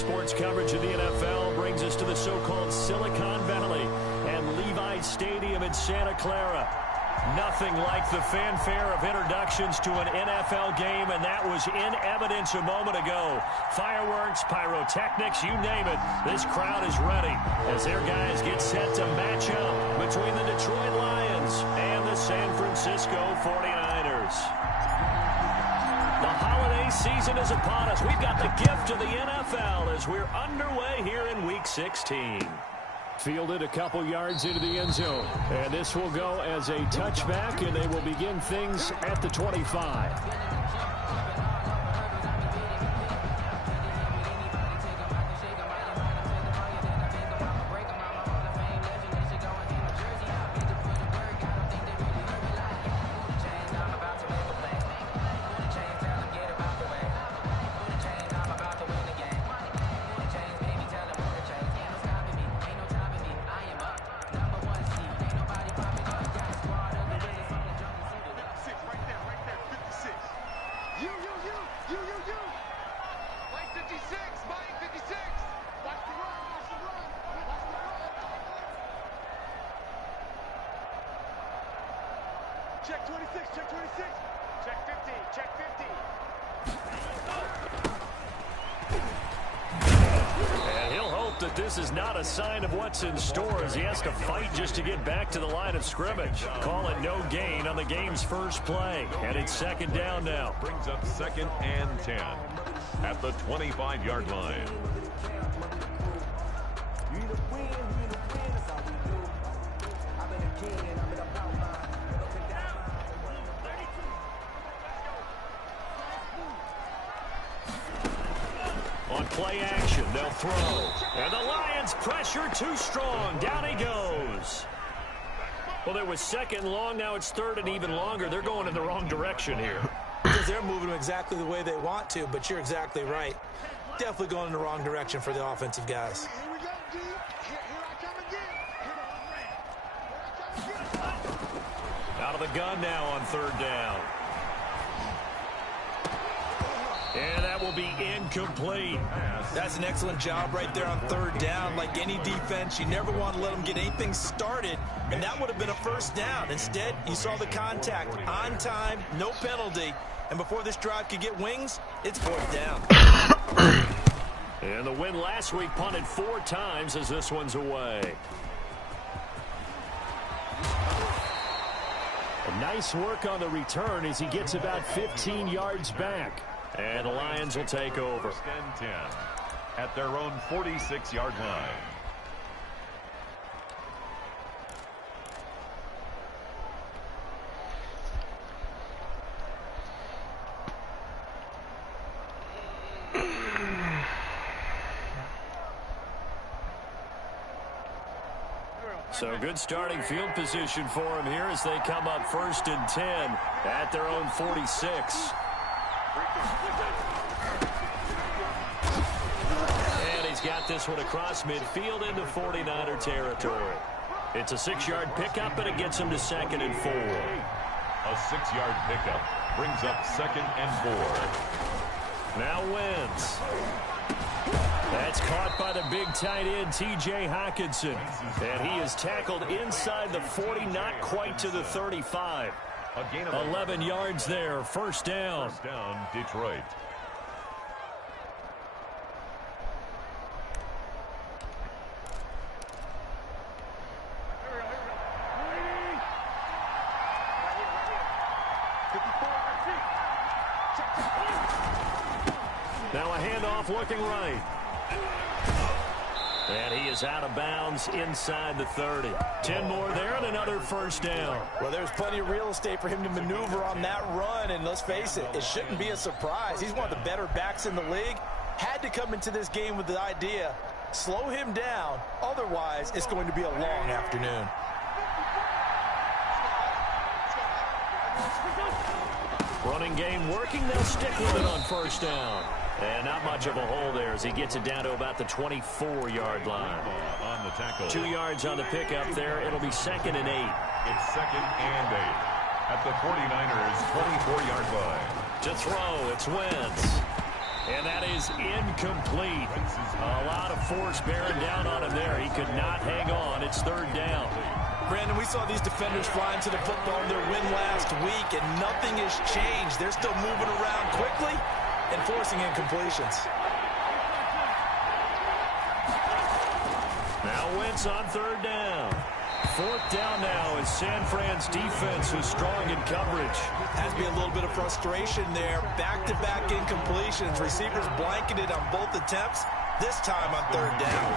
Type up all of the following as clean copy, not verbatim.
sports coverage of the NFL brings us to the so-called Silicon Valley and Levi Stadium in Santa Clara. Nothing like the fanfare of introductions to an NFL game, and that was in evidence a moment ago. Fireworks, pyrotechnics, you name it. This crowd is ready as their guys get set to match up between the Detroit Lions and the San Francisco 49ers. The holiday season is upon us. We've got the gift of the NFL as we're underway here in Week 16. Fielded a couple yards into the end zone. And this will go as a touchback, and they will begin things at the 25. Check 26, check 26, check 50, check 50. And he'll hope that this is not a sign of what's in store as he has to fight just to get back to the line of scrimmage. Call it no gain on the game's first play. And it's second down now. Brings up 2nd and 10 at the 25-yard line. On play action, they'll throw. And the Lions pressure too strong. Down he goes. Well, there was second long. Now it's third and even longer. They're going in the wrong direction here. Because they're moving them exactly the way they want to, but you're exactly right. Definitely going in the wrong direction for the offensive guys. Here we go, D. Here I come again. Out of the gun now on third down. And that will be incomplete. That's an excellent job right there on third down. Like any defense, you never want to let them get anything started, and that would have been a first down. Instead, you saw the contact on time, no penalty, and before this drive could get wings, it's fourth down. And the win last week punted 4 times as this one's away. A nice work on the return as he gets about 15 yards back. And the Lions will take over. 1st and 10 at their own 46-yard line. So good starting field position for him here as they come up 1st and 10 at their own 46. And he's got this one across midfield into 49er territory. It's a 6-yard pickup, and it gets him to 2nd and 4. A 6-yard pickup brings up 2nd and 4. Now wins. That's caught by the big tight end, T.J. Hockenson. And he is tackled inside the 40, not quite to the 35. 11 yards there, first down. First down, Detroit. Now a handoff looking right. And he is out of bounds inside the 30. 10 more there and another first down. Well, there's plenty of real estate for him to maneuver on that run, and let's face it, it shouldn't be a surprise. He's one of the better backs in the league. Had to come into this game with the idea, slow him down, otherwise it's going to be a long afternoon. Running game working, they'll stick with it on first down. And not much of a hole there as he gets it down to about the 24-yard line. On the tackle. 2 yards on the pickup there. It'll be 2nd and 8. It's 2nd and 8 at the 49ers' 24-yard line. To throw, it's Wentz. And that is incomplete. A lot of force bearing down on him there. He could not hang on. It's third down. Brandon, we saw these defenders fly into the football in their win last week, and nothing has changed. They're still moving around quickly and forcing incompletions. Now Wentz on third down. Fourth down now as San Fran's defense is strong in coverage. Has to be a little bit of frustration there. Back-to-back incompletions. Receivers blanketed on both attempts, this time on third down.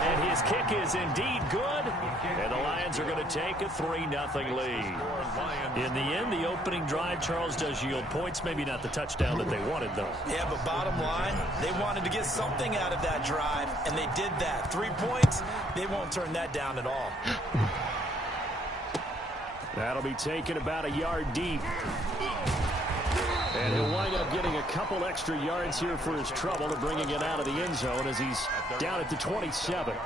And his kick is indeed good. And the Lions are going to take a 3-0 lead. In the end, the opening drive, Charles, does yield points. Maybe not the touchdown that they wanted, though. Yeah, but bottom line, they wanted to get something out of that drive, and they did that. 3 points, they won't turn that down at all. That'll be taken about a yard deep. And he'll wind up getting a couple extra yards here for his trouble and bringing it out of the end zone as he's down at the 27.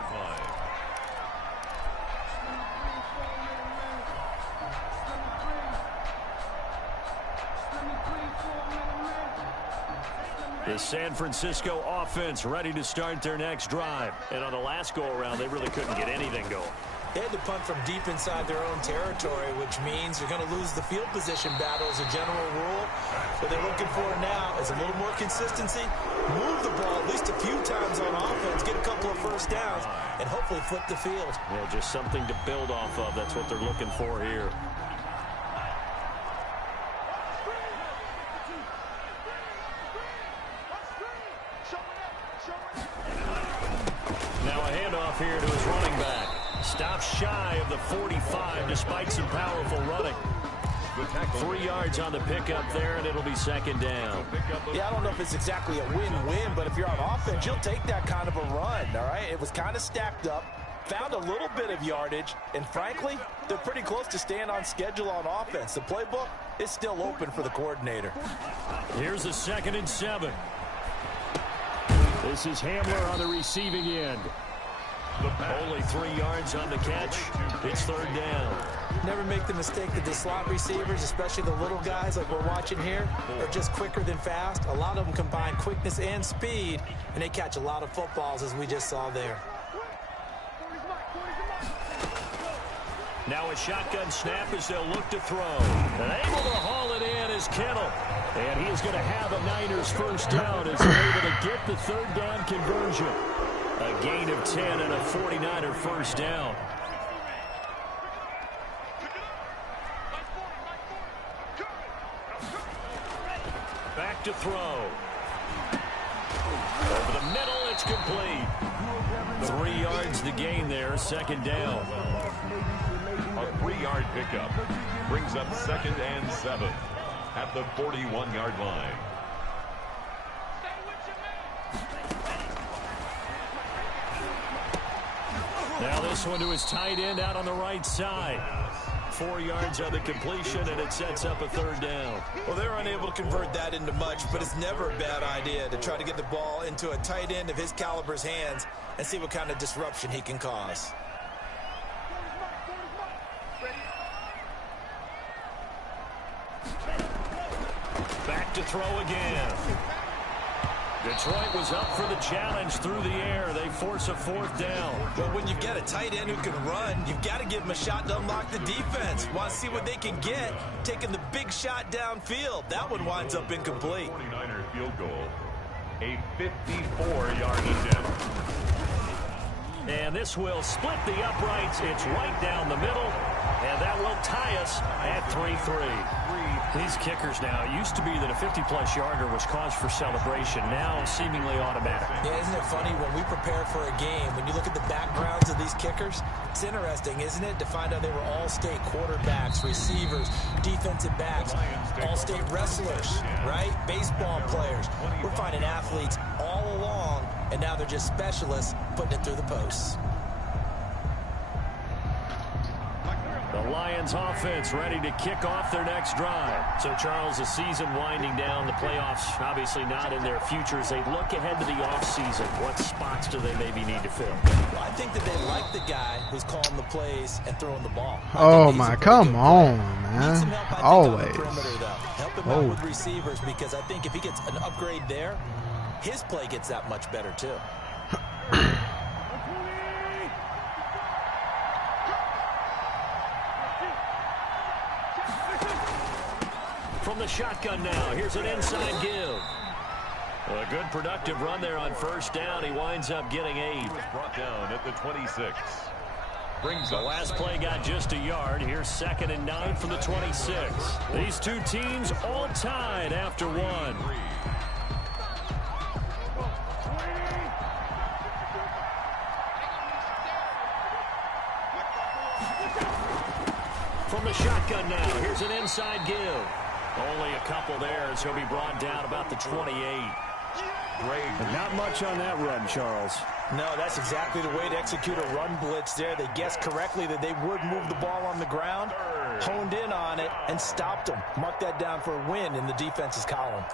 The San Francisco offense ready to start their next drive. And on the last go-around, they really couldn't get anything going. They had to punt from deep inside their own territory, which means you're going to lose the field position battle as a general rule. What they're looking for now is a little more consistency, move the ball at least a few times on offense, get a couple of first downs, and hopefully flip the field. Yeah, just something to build off of. That's what they're looking for here. Now a handoff here to his running back. Stops shy of the 45 despite some powerful running. 3 yards on the pickup there, and it'll be second down. Yeah, I don't know if it's exactly a win-win, but if you're on offense, you'll take that kind of a run, all right? It was kind of stacked up, found a little bit of yardage, and frankly, they're pretty close to staying on schedule on offense. The playbook is still open for the coordinator. Here's a 2nd and 7. This is Hamler on the receiving end. Only 3 yards on the catch. It's third down. Never make the mistake that the slot receivers, especially the little guys like we're watching here, are just quicker than fast. A lot of them combine quickness and speed, and they catch a lot of footballs, as we just saw there. Now a shotgun snap as they'll look to throw. And able to haul it in is Kittle. And he is going to have a Niners first down as they're able to get the third down conversion. A gain of 10 and a 49er first down. Back to throw. Over the middle, it's complete. 3 yards the gain there, second down. A 3-yard pickup brings up 2nd and 7 at the 41-yard line. Now this one to his tight end out on the right side. 4 yards on the completion, and it sets up a third down. Well, they're unable to convert that into much, but it's never a bad idea to try to get the ball into a tight end of his caliber's hands and see what kind of disruption he can cause. Back to throw again. Detroit was up for the challenge through the air. They force a fourth down. But when you've got a tight end who can run, you've got to give him a shot to unlock the defense. Want to see what they can get, taking the big shot downfield. That one winds up incomplete. 49er field goal, a 54-yard attempt. And this will split the uprights. It's right down the middle, and that will tie us at 3-3. These kickers now, it used to be that a 50-plus yarder was cause for celebration. Now seemingly automatic. Yeah, isn't it funny when we prepare for a game, when you look at the backgrounds of these kickers, it's interesting, isn't it, to find out they were all-state quarterbacks, receivers, defensive backs, all-state wrestlers, right? Baseball players. We're finding athletes all along, and now they're just specialists putting it through the posts. The Lions offense ready to kick off their next drive. So, Charles, the season winding down, the playoffs obviously not in their future. As they look ahead to the offseason, what spots do they maybe need to fill? Well, I think that they like the guy who's calling the plays and throwing the ball. Oh, my, come on, man. Need some help, I think, always. on the perimeter, though. Help help him out with receivers, because I think if he gets an upgrade there, his play gets that much better too. From the shotgun now, here's an inside give. A good productive run there on first down. He winds up getting 8. Brought down at the 26. The last play got just a yard. Here's 2nd and 9 from the 26. These two teams all tied after 1. From the shotgun now, here's an inside give. Only a couple there as he'll be brought down about the 28. Not much on that run, Charles. No, that's exactly the way to execute a run blitz there. They guessed correctly that they would move the ball on the ground, honed in on it, and stopped them. Mark that down for a win in the defense's column.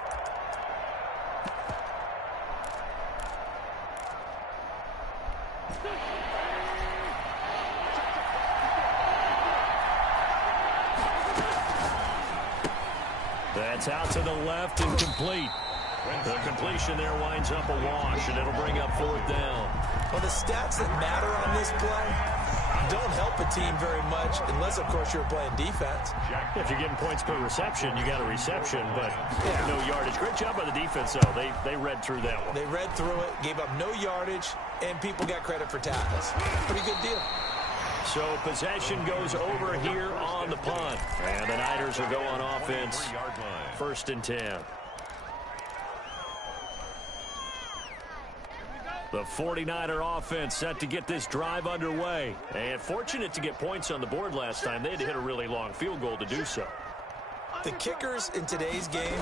That's out to the left and complete. The completion there winds up a wash, and it'll bring up 4th down. Well, the stats that matter on this play don't help a team very much, unless, of course, you're playing defense. If you're getting points per reception, you got a reception, but no yardage. Great job by the defense, though. They read through that one. They read through it, gave up no yardage, and people got credit for tackles. Pretty good deal. So possession goes over here on the punt. And the Niners will go on offense. 1st and 10. The 49er offense set to get this drive underway. And fortunate to get points on the board last time. They had to hit a really long field goal to do so. The kickers in today's game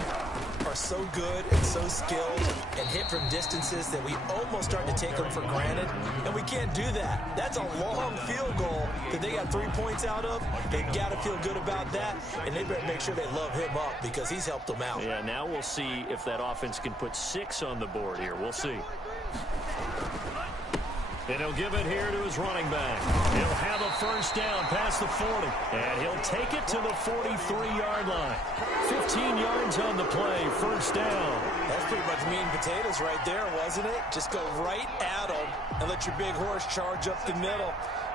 are so good and so skilled and hit from distances that we almost start to take them for granted, and we can't do that. That's a long field goal that they got 3 points out of. They've got to feel good about that, and they better make sure they love him up because he's helped them out. Yeah, now we'll see if that offense can put 6 on the board here. We'll see. And he'll give it here to his running back. He'll have a first down past the 40. And he'll take it to the 43-yard line. 15 yards on the play, first down. That's pretty much meat and potatoes right there, wasn't it? Just go right at him and let your big horse charge up the middle.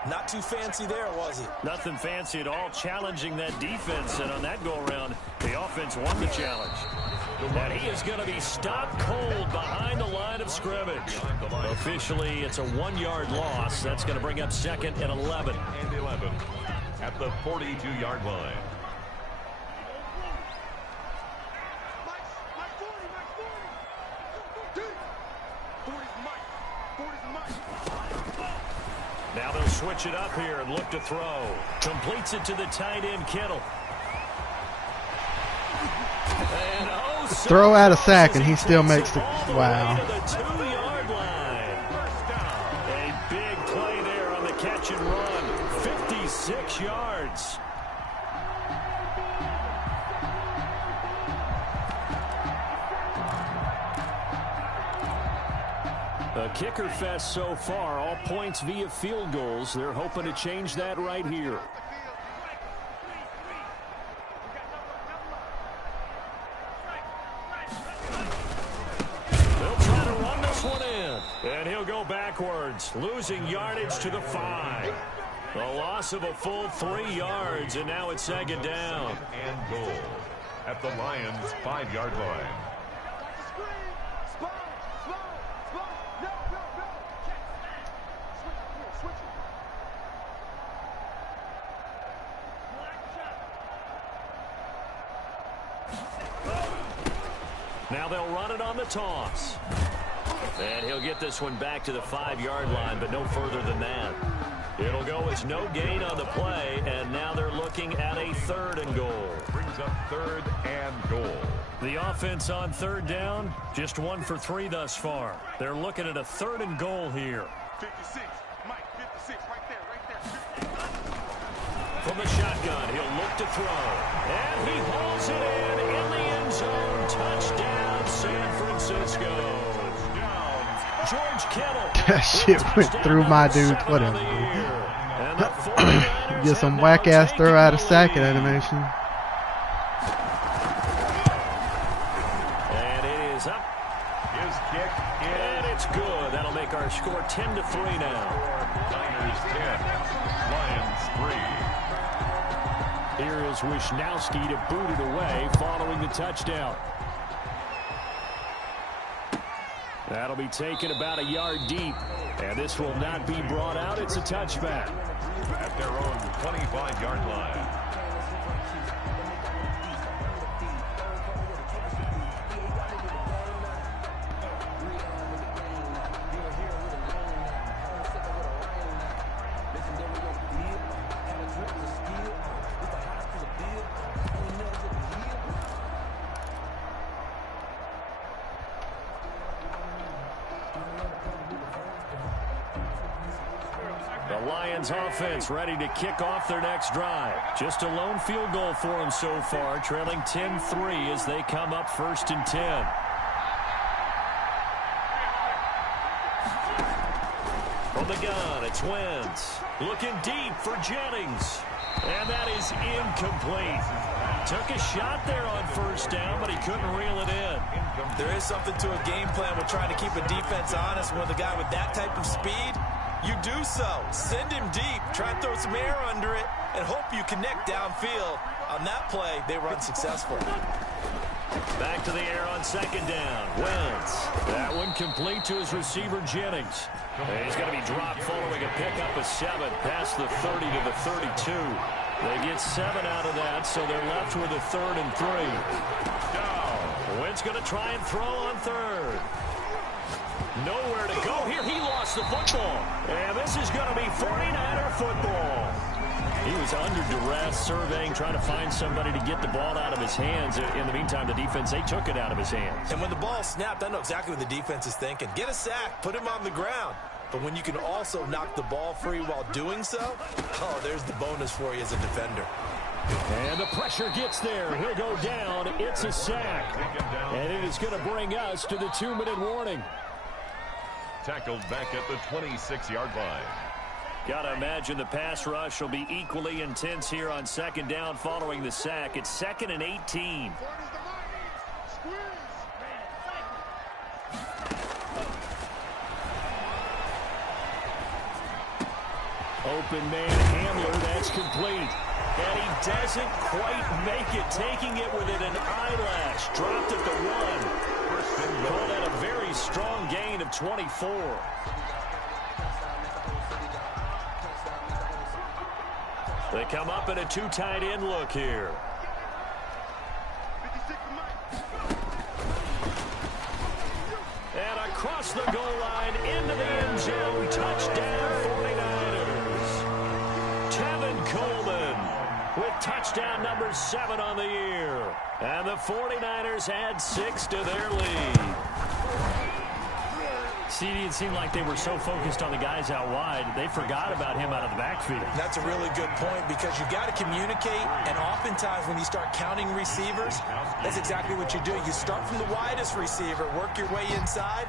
Not too fancy there, was it? Nothing fancy at all, challenging that defense. And on that go-around, the offense won the challenge. And he is going to be stopped cold behind the line of scrimmage. Officially, it's a 1-yard loss. That's going to bring up 2nd and 11. And 11 at the 42-yard line. Now they'll switch it up here and look to throw. Completes it to the tight end, Kittle. And throw out a sack and he still makes the wow. To the 2-yard line. A big play there on the catch and run. 56 yards. A kicker fest so far, all points via field goals. They're hoping to change that right here. They'll try to run this one in. And he'll go backwards, losing yardage to the 5. A loss of a full 3 yards, and now it's 2nd down. And goal at the Lions' 5-yard line. Now they'll run it on the toss. And he'll get this one back to the 5-yard line, but no further than that. It'll go as no gain on the play, and now they're looking at a 3rd and goal. Brings up 3rd and goal. The offense on 3rd down, just 1 for 3 thus far. They're looking at a 3rd and goal here. 56, Mike, 56, right there. From the shotgun, he'll look to throw. And he hauls it in the end zone. Touchdown, San Francisco. George Kittle. That shit went through my dude. Whatever. Get some whack-ass throw out of sack animation. And it's good. That'll make our score 10-3 now. Niners 10, Lions 3. Here is Wisnowski to boot it away following the touchdown. That'll be taken about a yard deep. And this will not be brought out. It's a touchback. At their own 25-yard line. The Lions offense ready to kick off their next drive. Just a lone field goal for them so far, trailing 10-3 as they come up 1st and 10. From the gun, it's Wentz. Looking deep for Jennings. And that is incomplete. Took a shot there on 1st down, but he couldn't reel it in. There is something to a game plan with trying to keep a defense honest. With a guy with that type of speed, you do so. Send him deep. Try and throw some air under it and hope you connect downfield. On that play, they run successful. Back to the air on 2nd down. Wentz. That one complete to his receiver, Jennings. And he's going to be dropped following a pickup of 7 past the 30 to the 32. They get 7 out of that, so they're left with a 3rd and 3. Wentz going to try and throw on 3rd. Nowhere to go here. He lost the football. And this is going to be 49er football. He was under duress, surveying, trying to find somebody to get the ball out of his hands. In the meantime, the defense, they took it out of his hands. And when the ball snapped, I know exactly what the defense is thinking. Get a sack, put him on the ground. But when you can also knock the ball free while doing so, oh, there's the bonus for you as a defender. And the pressure gets there. He'll go down. It's a sack. And it is going to bring us to the 2-minute warning. Tackled back at the 26-yard line. Got to imagine the pass rush will be equally intense here on 2nd down following the sack. It's 2nd and 18. Open man Hamler, that's complete. And he doesn't quite make it, taking it within an eyelash. Dropped at the 1. Called out a very strong gain of 24. They come up in a 2 tight end look here. And across the goal line into the end zone. Touchdown 49ers. Tevin Coleman with touchdown number 7 on the year. And the 49ers add 6 to their lead. It seemed like they were so focused on the guys out wide, they forgot about him out of the backfield. That's a really good point because you got to communicate, and oftentimes when you start counting receivers, that's exactly what you do. You start from the widest receiver, work your way inside.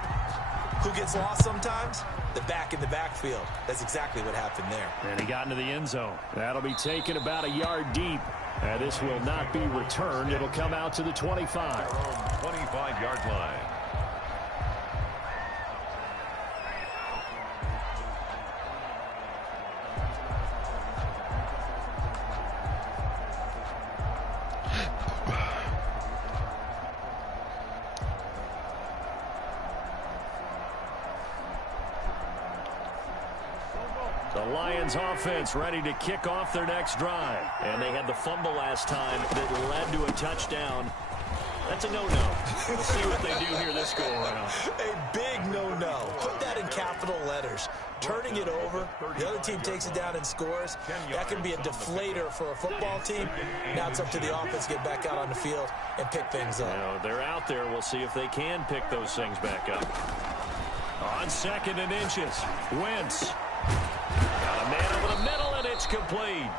Who gets lost sometimes? The back in the backfield. That's exactly what happened there. And he got into the end zone. That'll be taken about a yard deep. And this will not be returned. It'll come out to the 25. 25-yard line. Lions offense ready to kick off their next drive. And they had the fumble last time that led to a touchdown. That's a no-no. We'll see what they do here this go-around. A big no-no. Put that in capital letters. Turning it over, the other team takes it down and scores. That can be a deflator for a football team. Now it's up to the offense to get back out on the field and pick things up. Now, they're out there. We'll see if they can pick those things back up. On 2nd and inches, Wentz. Got a man over the middle, and it's complete.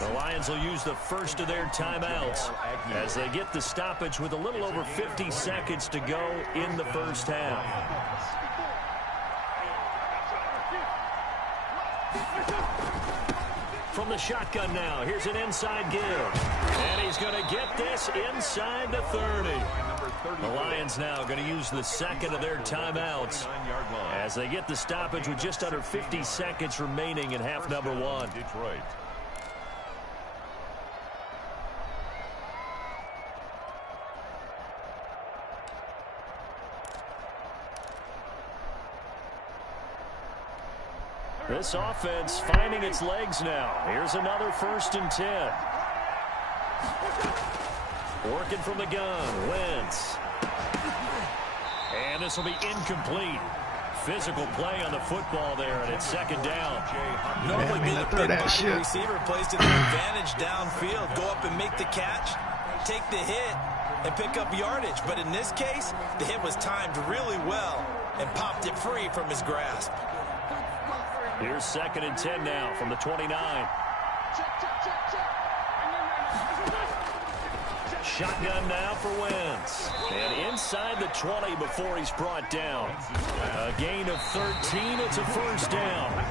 The Lions will use the first of their timeouts as they get the stoppage with a little over 50 seconds to go in the first half. From the shotgun now, here's an inside give. And he's going to get this inside the 30. The Lions now going to use the second of their timeouts as they get the stoppage with just under 50 seconds remaining in half number one. Detroit. This offense finding its legs now. Here's another 1st and 10. Working from the gun, Wentz. And this will be incomplete. Physical play on the football there, and it's 2nd down. Normally being a big body receiver plays to their advantage downfield. Go up and make the catch, take the hit, and pick up yardage. But in this case, the hit was timed really well and popped it free from his grasp. Here's 2nd and 10 now from the 29. Shotgun now for Wentz. And inside the 20 before he's brought down. A gain of 13. It's a 1st down.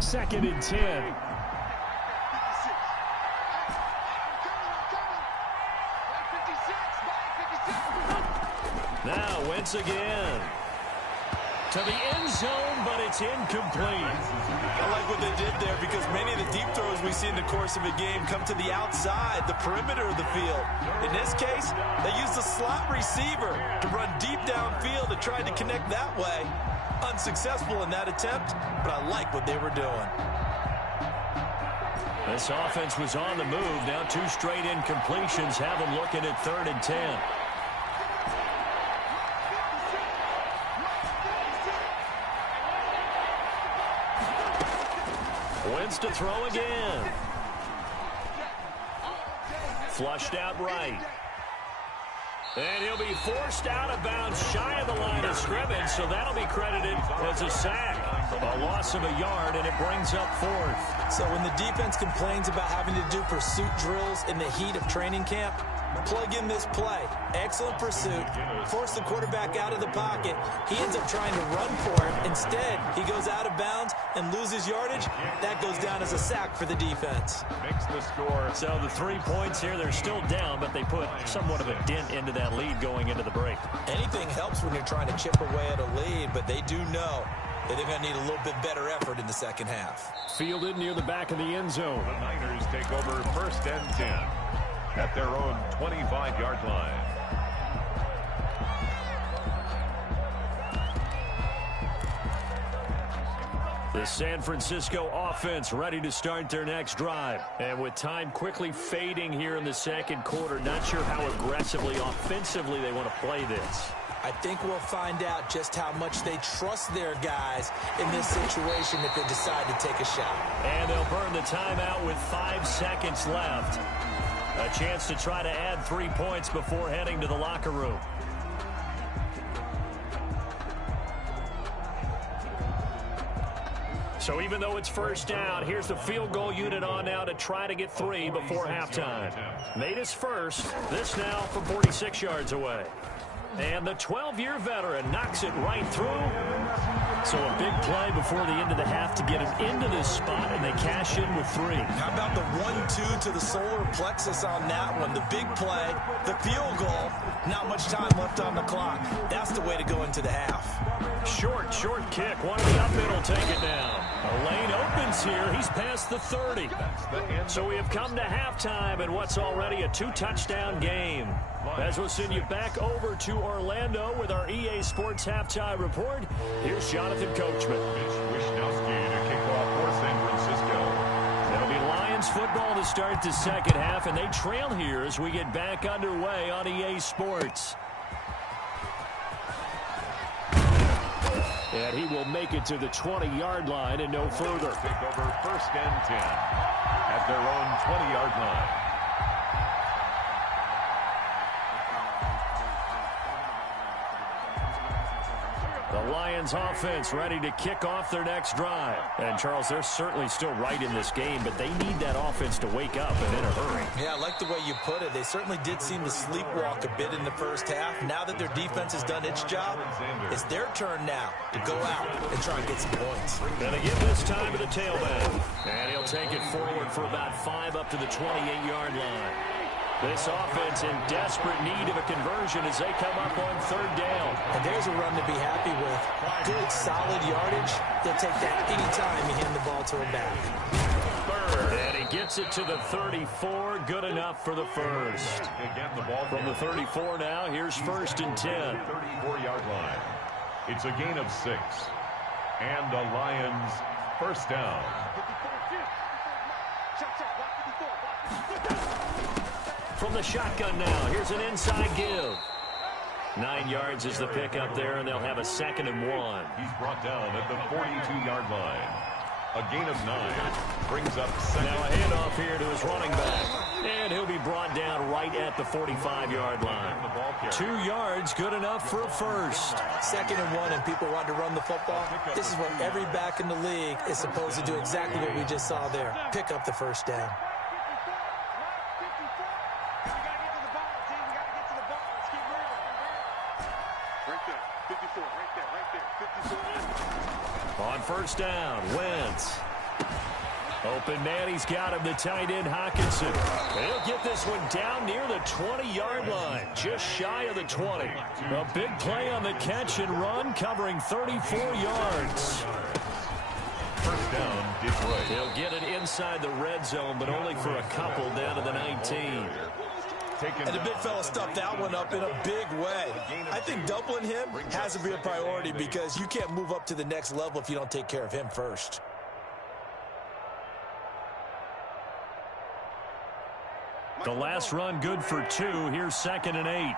Second and 10. Now Wentz again. To the end zone, but it's incomplete. I like what they did there because many of the deep throws we see in the course of a game come to the outside, the perimeter of the field. In this case, they used a slot receiver to run deep downfield and tried to connect that way. Unsuccessful in that attempt, but I like what they were doing. This offense was on the move. Now 2 straight incompletions have them looking at 3rd and 10. Wentz to throw again. Flushed out right. And he'll be forced out of bounds shy of the line of scrimmage, so that'll be credited as a sack. A loss of a yard, and it brings up 4th. So when the defense complains about having to do pursuit drills in the heat of training camp, plug in this play. Excellent pursuit. Force the quarterback out of the pocket. He ends up trying to run for him. Instead, he goes out of bounds and loses yardage. That goes down as a sack for the defense. Makes the score. So the 3 points here, they're still down, but they put somewhat of a dent into that lead going into the break. Anything helps when you're trying to chip away at a lead, but they do know that they're going to need a little bit better effort in the second half. Fielded near the back of the end zone. The Niners take over 1st and 10 at their own 25-yard line. The San Francisco offense ready to start their next drive. And with time quickly fading here in the 2nd quarter, not sure how aggressively, offensively they want to play this. I think we'll find out just how much they trust their guys in this situation if they decide to take a shot. And they'll burn the timeout with 5 seconds left. A chance to try to add 3 points before heading to the locker room. So even though it's 1st down, here's the field goal unit on now to try to get 3 before halftime. Made his first. This now from 46 yards away. And the 12-year veteran knocks it right through. So a big play before the end of the half to get him into this spot, and they cash in with 3. How about the 1-2 to the solar plexus on that one? The big play, the field goal, not much time left on the clock. That's the way to go into the half. Short kick. One up middle, take it down. A lane opens here. He's past the 30. So we have come to halftime in what's already a 2-touchdown game. As we'll send you back over to Orlando with our EA Sports Halftime Report, here's Jonathan Coachman. Wishnowski to kick off for San Francisco. It'll be Lions football to start the second half, and they trail here as we get back underway on EA Sports. And he will make it to the 20-yard line and no further. Take over 1st and 10 at their own 20-yard line. The Lions offense ready to kick off their next drive. And, Charles, they're certainly still right in this game, but they need that offense to wake up and in a hurry. Yeah, I like the way you put it. They certainly did seem to sleepwalk a bit in the first half. Now that their defense has done its job, it's their turn now to go out and try and get some points. And they give this time to the tailback. And he'll take it forward for about 5 up to the 28-yard line. This offense in desperate need of a conversion as they come up on 3rd down. And there's a run to be happy with. Good, solid yardage. They'll take that anytime you hand the ball to him back. And he gets it to the 34. Good enough for the first. From the 34 now, here's 1st and 10. 34-yard line. It's a gain of 6. And the Lions first down. From the shotgun now, here's an inside give. 9 yards is the pickup there, and they'll have a 2nd and 1. He's brought down at the 42-yard line. A gain of 9 brings up 2nd. Now a handoff here to his running back. And he'll be brought down right at the 45-yard line. 2 yards, good enough for a first. 2nd and 1, and people want to run the football. This is what every back in the league is supposed to do, exactly what we just saw there. Pick up the first down. On 1st down, Wentz. Open man, he's got him, the tight end, Hockenson. He'll get this one down near the 20-yard line, just shy of the 20. A big play on the catch and run, covering 34 yards. First down, Detroit. He'll get it inside the red zone, but only for a couple down to the 19. And the big fella stuffed that one up in a big way. I think doubling him has to be a priority because you can't move up to the next level if you don't take care of him first. The last run good for 2. Here's 2nd and 8.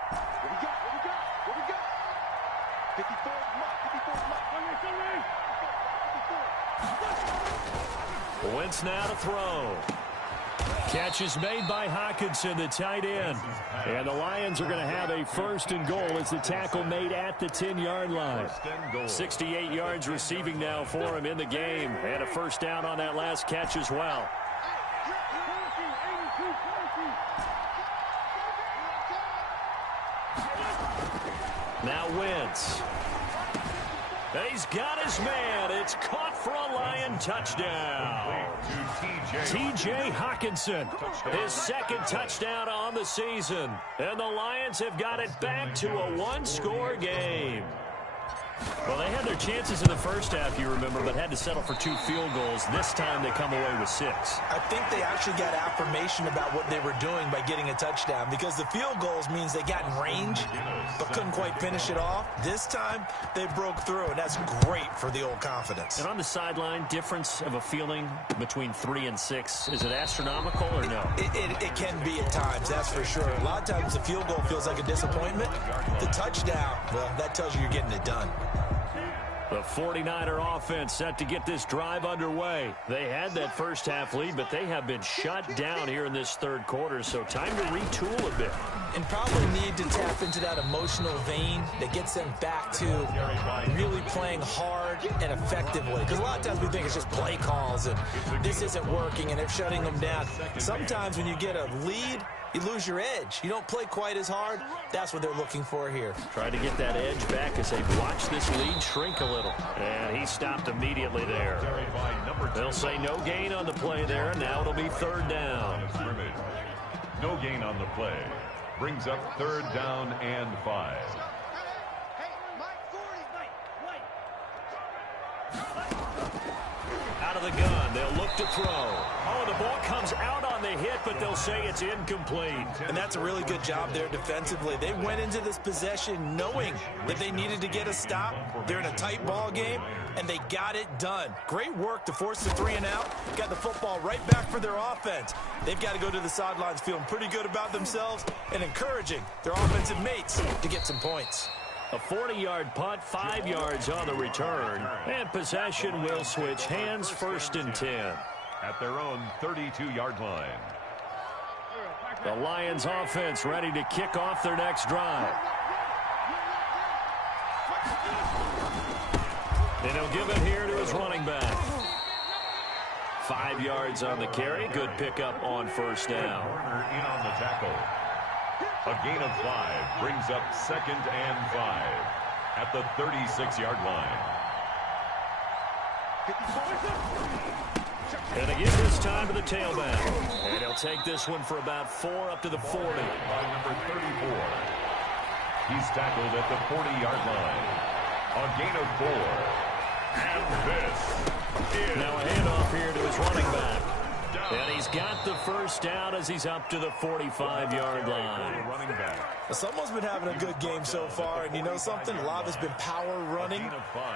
Wentz now to throw. Catch is made by Hockenson, the tight end. And the Lions are going to have a 1st and goal as the tackle made at the 10-yard line. 68 yards receiving now for him in the game. And a first down on that last catch as well. Now Wentz. He's got his man. It's caught for a Lion touchdown. T.J. Hockenson, his 2nd touchdown on the season. And the Lions have got it back to a 1-score game. Well, they had their chances in the first half, you remember, but had to settle for 2 field goals. This time they come away with 6. I think they actually got affirmation about what they were doing by getting a touchdown because the field goals means they got in range but couldn't quite finish it off. This time they broke through, and that's great for the old confidence. And on the sideline, difference of a feeling between 3 and 6, is it astronomical or no? It can be at times, that's for sure. A lot of times the field goal feels like a disappointment. The touchdown, well, that tells you you're getting it done. The 49er offense set to get this drive underway. They had that first half lead, but they have been shut down here in this 3rd quarter, so time to retool a bit. And probably need to tap into that emotional vein that gets them back to really playing hard and effectively. Because a lot of times we think it's just play calls and this isn't working and they're shutting them down. Sometimes when you get a lead, you lose your edge. You don't play quite as hard. That's what they're looking for here. Try to get that edge back as they watch this lead shrink a little. And he stopped immediately there. They'll say no gain on the play there. Now it'll be 3rd down. No gain on the play. Brings up 3rd down and 5. Out of the gun, they'll look to throw. Oh, the ball comes out on the hit, but they'll say it's incomplete. And that's a really good job there defensively. They went into this possession knowing that they needed to get a stop. They're in a tight ball game, and they got it done. Great work to force the 3 and out. Got the football right back for their offense. They've got to go to the sidelines feeling pretty good about themselves and encouraging their offensive mates to get some points. A 40-yard punt, 5 yards on the return. And possession will switch hands, 1st and 10. At their own 32-yard line. The Lions offense ready to kick off their next drive. And he'll give it here to his running back. 5 yards on the carry. Good pickup on first down. Warner in on the tackle. A gain of 5 brings up 2nd and 5 at the 36-yard line. And again this time to the tailback. And he'll take this one for about 4 up to the 40. By number 34. He's tackled at the 40-yard line. A gain of 4. And this is now a handoff here to his running back. And he's got the first down as he's up to the 45-yard line. Running back. Someone's been having a good game so far, and you know something? A lot has been power running.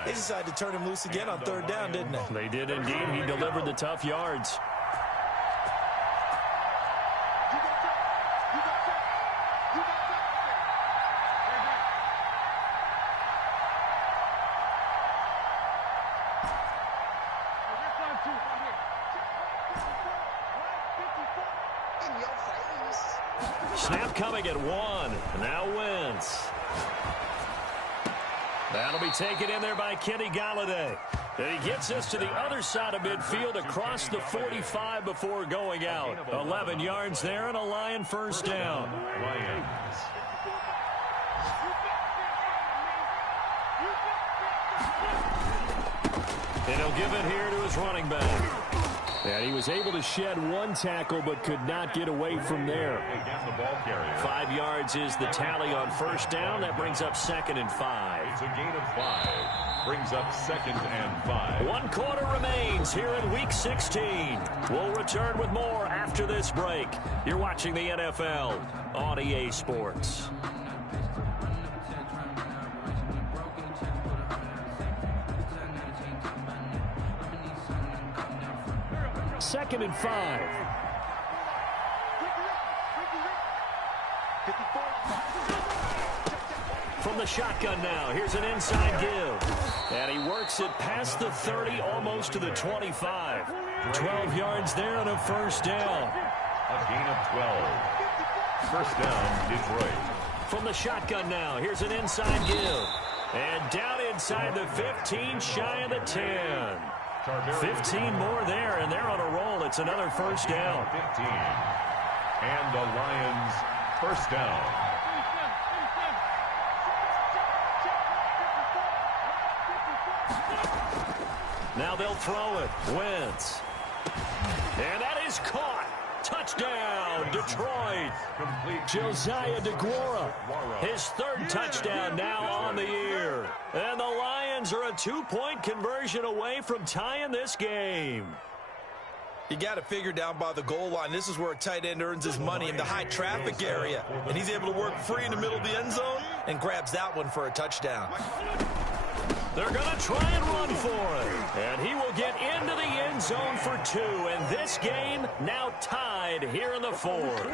They decided to turn him loose again on 3rd down, didn't they? They did indeed. He delivered the tough yards. Snap coming at 1. Now Wentz. That'll be taken in there by Kenny Golladay. And he gets us to the other side of midfield across the 45 before going out. 11 yards there and a Lion first down. Lions. And he'll give it here to his running back. And he was able to shed 1 tackle but could not get away from there. Again, the ball carrier. 5 yards is the tally on first down. That brings up 2nd and 5. It's a gain of 5. Brings up 2nd and 5. 1 quarter remains here in Week 16. We'll return with more after this break. You're watching the NFL on EA Sports. Second and 5. From the shotgun now, here's an inside give. And he works it past the 30, almost to the 25. 12 yards there and a first down. A gain of 12. First down, Detroit. From the shotgun now, here's an inside give. And down inside the 15, shy of the 10. 15 more there, and they're on a roll. It's another first down. 15. And the Lions first down. Now they'll throw it. Wentz. And that is caught. Touchdown, Detroit. Josiah DeGuara. His 3rd touchdown now on the year. And the Lions are a 2-point conversion away from tying this game. You got to figure down by the goal line. This is where a tight end earns his money in the high traffic area. And he's able to work free in the middle of the end zone and grabs that one for a touchdown. They're going to try and run for it. And he will get into the end zone for 2. And this game now tied here in the 4th.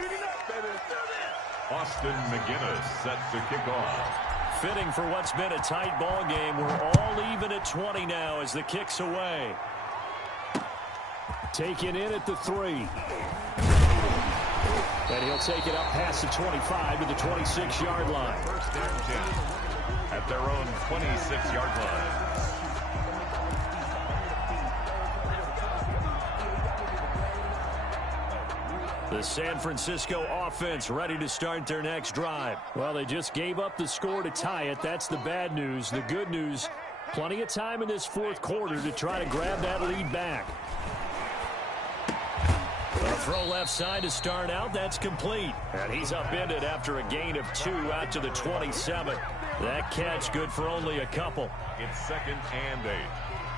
Austin McGinnis set to kick off. Fitting for what's been a tight ball game. We're all even at 20 now as the kick's away. Taken in at the 3. And he'll take it up past the 25 to the 26-yard line. First and 10 at their own 26-yard line. The San Francisco offense ready to start their next drive. Well, they just gave up the score to tie it. That's the bad news. The good news, plenty of time in this 4th quarter to try to grab that lead back. A throw left side to start out. That's complete. And he's upended after a gain of 2 out to the 27. That catch good for only a couple. It's 2nd and 8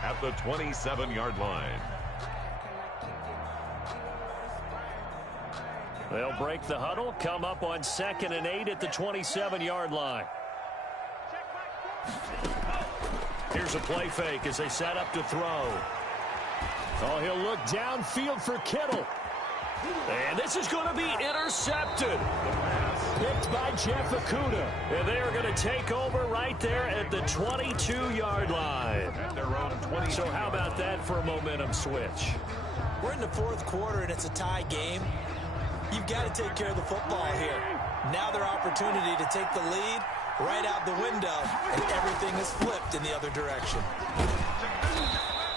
at the 27-yard line. They'll break the huddle, come up on 2nd and 8 at the 27-yard line. Here's a play fake as they set up to throw. Oh, he'll look downfield for Kittle. And this is going to be intercepted. Picked by Jeff Okudah. And they are going to take over right there at the 22-yard line. At their own 20. So how about that for a momentum switch? We're in the 4th quarter, and it's a tie game. You've got to take care of the football here. Now their opportunity to take the lead right out the window, and everything is flipped in the other direction.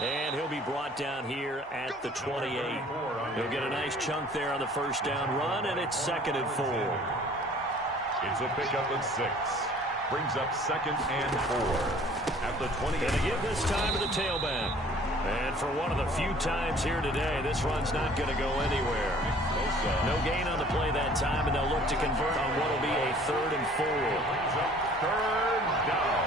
And he'll be brought down here at the 28. He'll get a nice chunk there on the first down run, and it's 2nd and 4. It's a pickup of 6. Brings up 2nd and 4 at the 28. Going to give this time to the tailback. And for one of the few times here today, this run's not going to go anywhere. No gain on the play that time, and they'll look to convert on what will be a 3rd and 4. Brings up 3rd down.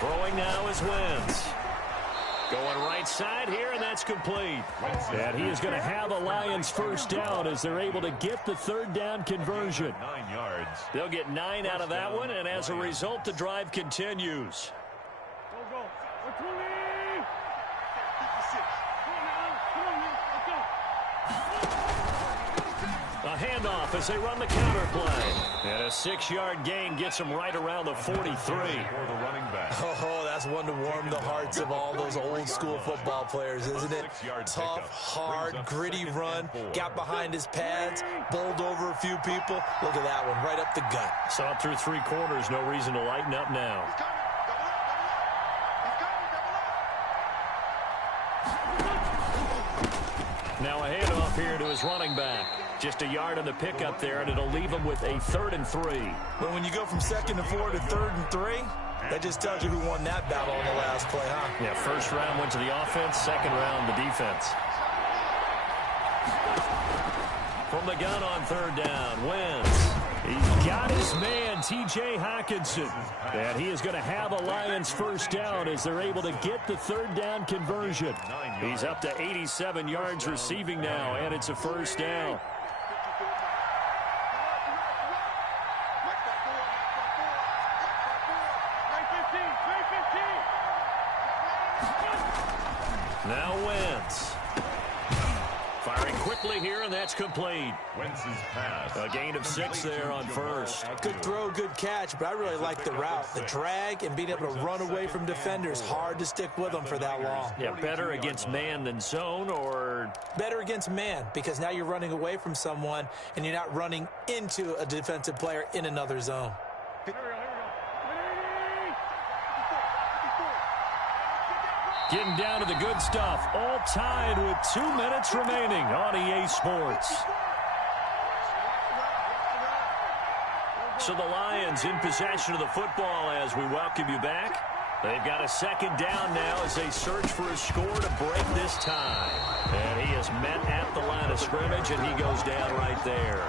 Throwing now is Wentz. Going right side here, and that's complete. And he is going to have a Lions first down as they're able to get the 3rd down conversion. 9 yards. They'll get 9 out of that one, and as a result, the drive continues. A handoff as they run the counter play. And a 6-yard gain gets them right around the 43. For the running back. Oh, that's one to warm the hearts of all those old-school football players, isn't it? Tough, hard, gritty run. Got behind his pads, bowled over a few people. Look at that one, right up the gut. Saw it through 3 quarters. No reason to lighten up now. Now a handoff here to his running back. Just a yard on the pickup there, and it'll leave him with a 3rd and 3. Well, when you go from 2nd and 4 to 3rd and 3, that just tells you who won that battle on the last play, huh? Yeah, first round went to the offense, 2nd round the defense. From the gun on 3rd down, Wentz. He's got his man, T.J. Hockenson. And he is going to have a Lions first down as they're able to get the 3rd down conversion. He's up to 87 yards receiving now, and it's a first down. Now Wentz. Firing quickly here, and that's complete. Wentz's pass. A gain of 6 there on first. Good throw, good catch, but I really like the route. The drag and being able to run away from defenders. Hard to stick with them for that long. Yeah, better against man than zone, or... Better against man, because now you're running away from someone, and you're not running into a defensive player in another zone. Getting down to the good stuff. All tied with 2 minutes remaining on EA Sports. So the Lions in possession of the football as we welcome you back. They've got a 2nd down now as they search for a score to break this tie. And he is met at the line of scrimmage, and he goes down right there.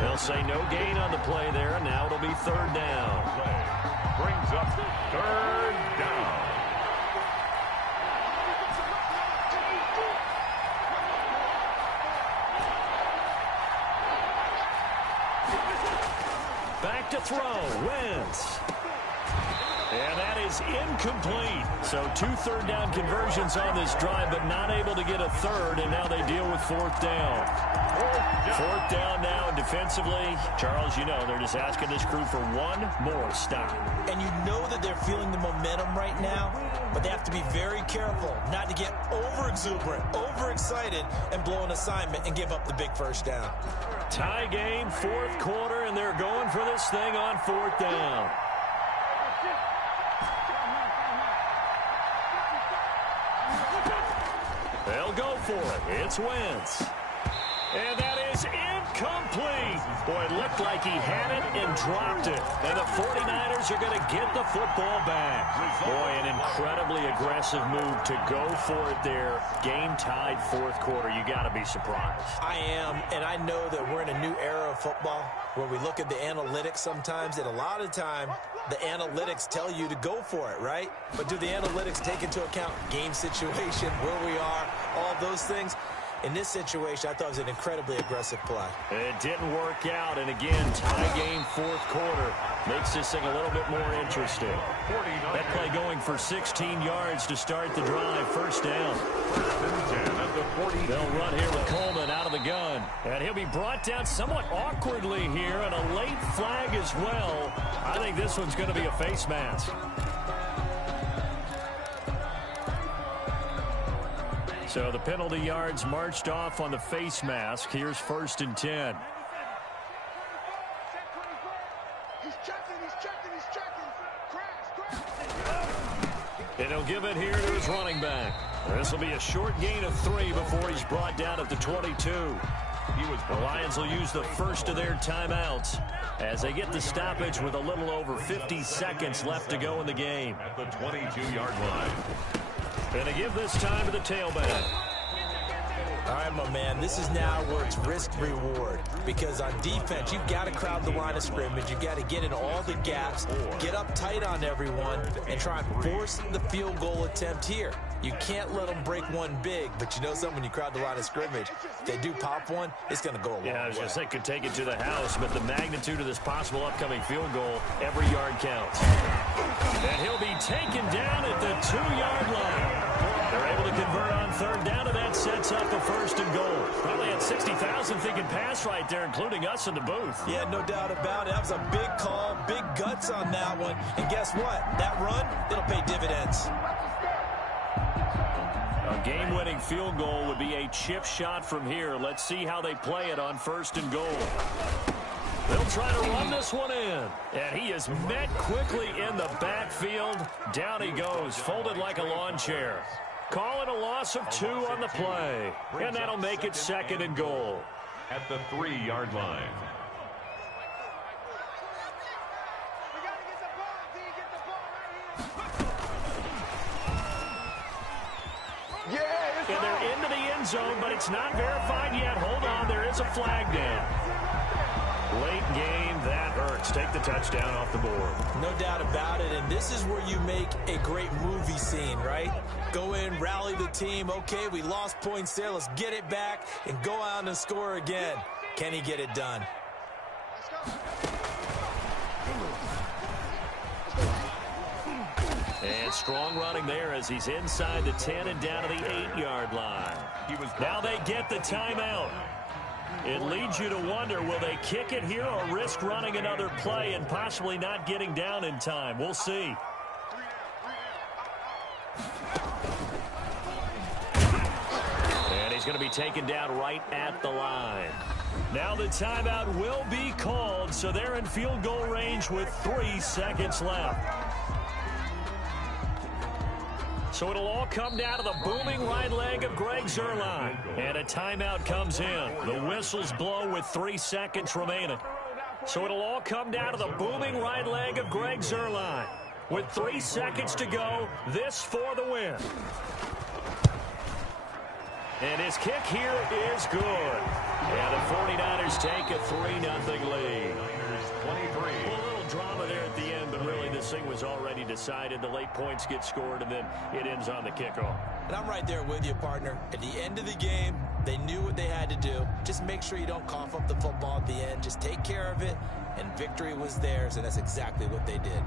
They'll say no gain on the play there. Now it'll be 3rd down. Brings up 3rd down. Back to throw, Wentz. And that is incomplete. So 2 3rd down conversions on this drive, but not able to get a 3rd, and now they deal with 4th down. 4th down now, and defensively, Charles, you know, they're just asking this crew for one more stop. And you know that they're feeling the momentum right now, but they have to be very careful not to get over-exuberant, overexcited, and blow an assignment and give up the big first down. Tie game, 4th quarter, and they're going for this thing on 4th down. They'll go for it. It's Wentz. And that is incomplete. Boy, it looked like he had it and dropped it. And the 49ers are going to get the football back. Boy, an incredibly aggressive move to go for it there. Game tied 4th quarter. You got to be surprised. I am, and I know that we're in a new era of football where we look at the analytics sometimes, and a lot of time the analytics tell you to go for it, right? But do the analytics take into account game situation, where we are, all those things? In this situation, I thought it was an incredibly aggressive play. It didn't work out, and again, tie game 4th quarter. Makes this thing a little bit more interesting. That play going for 16 yards to start the drive. First down. They'll run here with Coleman out of the gun. And he'll be brought down somewhat awkwardly here, and a late flag as well. I think this one's going to be a face mask. So the penalty yards marched off on the face mask. Here's 1st and 10. He's checking, he's checking, he's checking. And he'll give it here to his running back. This will be a short gain of 3 before he's brought down at the 22. The Lions will use the first of their timeouts as they get the stoppage with a little over 50 seconds left to go in the game. At the 22-yard line. And they give this time to the tailback. All right, my man, this is now where it's risk-reward. Because on defense, you've got to crowd the line of scrimmage. You've got to get in all the gaps, get up tight on everyone, and try and force the field goal attempt here. You can't let them break one big, but you know something, when you crowd the line of scrimmage, if they do pop one, it's going to go a long way. Yeah, I was going to say could take it to the house, but the magnitude of this possible upcoming field goal, every yard counts. And he'll be taken down at the 2-yard line. They're able to convert on third down, and that sets up a 1st and goal. Probably had 60,000 thinking pass right there, including us in the booth. Yeah, no doubt about it. That was a big call, big guts on that one. And guess what? That run, it'll pay dividends. A game-winning field goal would be a chip shot from here. Let's see how they play it on 1st and goal. They'll try to run this one in. And he is met quickly in the backfield. Down he goes, folded like a lawn chair. Call it a loss of 2 on the play. And that'll make it 2nd and goal. At the 3-yard line. And they're into the end zone, but it's not verified yet. Hold on, there is a flag down. Late game, that hurts. Take the touchdown off the board. No doubt about it, and this is where you make a great movie scene, right? Go in, rally the team. Okay, we lost points there. Let's get it back and go out and score again. Can he get it done? And strong running there as he's inside the 10 and down to the 8-yard line. Now they get the timeout. It leads you to wonder, will they kick it here or risk running another play and possibly not getting down in time? We'll see. And he's going to be taken down right at the line. Now the timeout will be called, so they're in field goal range with 3 seconds left. So it'll all come down to the booming right leg of Greg Zuerlein. And a timeout comes in. The whistles blow with 3 seconds remaining. So it'll all come down to the booming right leg of Greg Zuerlein. With 3 seconds to go, this for the win. And his kick here is good. And the 49ers take a 3-0 lead. 23. Well, a little drama there at the end, but really this thing was already decided. The late points get scored, and then it ends on the kickoff. And I'm right there with you, partner. At the end of the game, they knew what they had to do. Just make sure you don't cough up the football at the end. Just take care of it, and victory was theirs, and that's exactly what they did.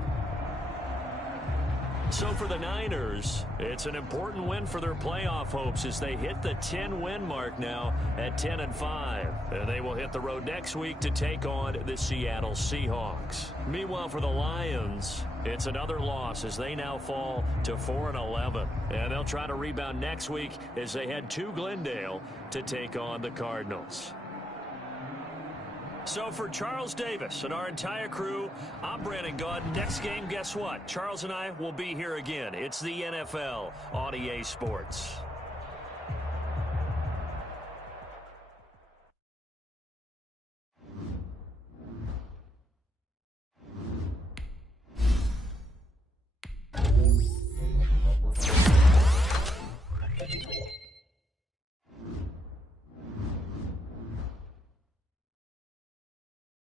So for the Niners, it's an important win for their playoff hopes as they hit the 10-win mark now at 10-5. And they will hit the road next week to take on the Seattle Seahawks. Meanwhile, for the Lions, it's another loss as they now fall to 4-11. And they'll try to rebound next week as they head to Glendale to take on the Cardinals. So for Charles Davis and our entire crew, I'm Brandon Gaud. Next game, guess what? Charles and I will be here again. It's the NFL on EA Sports.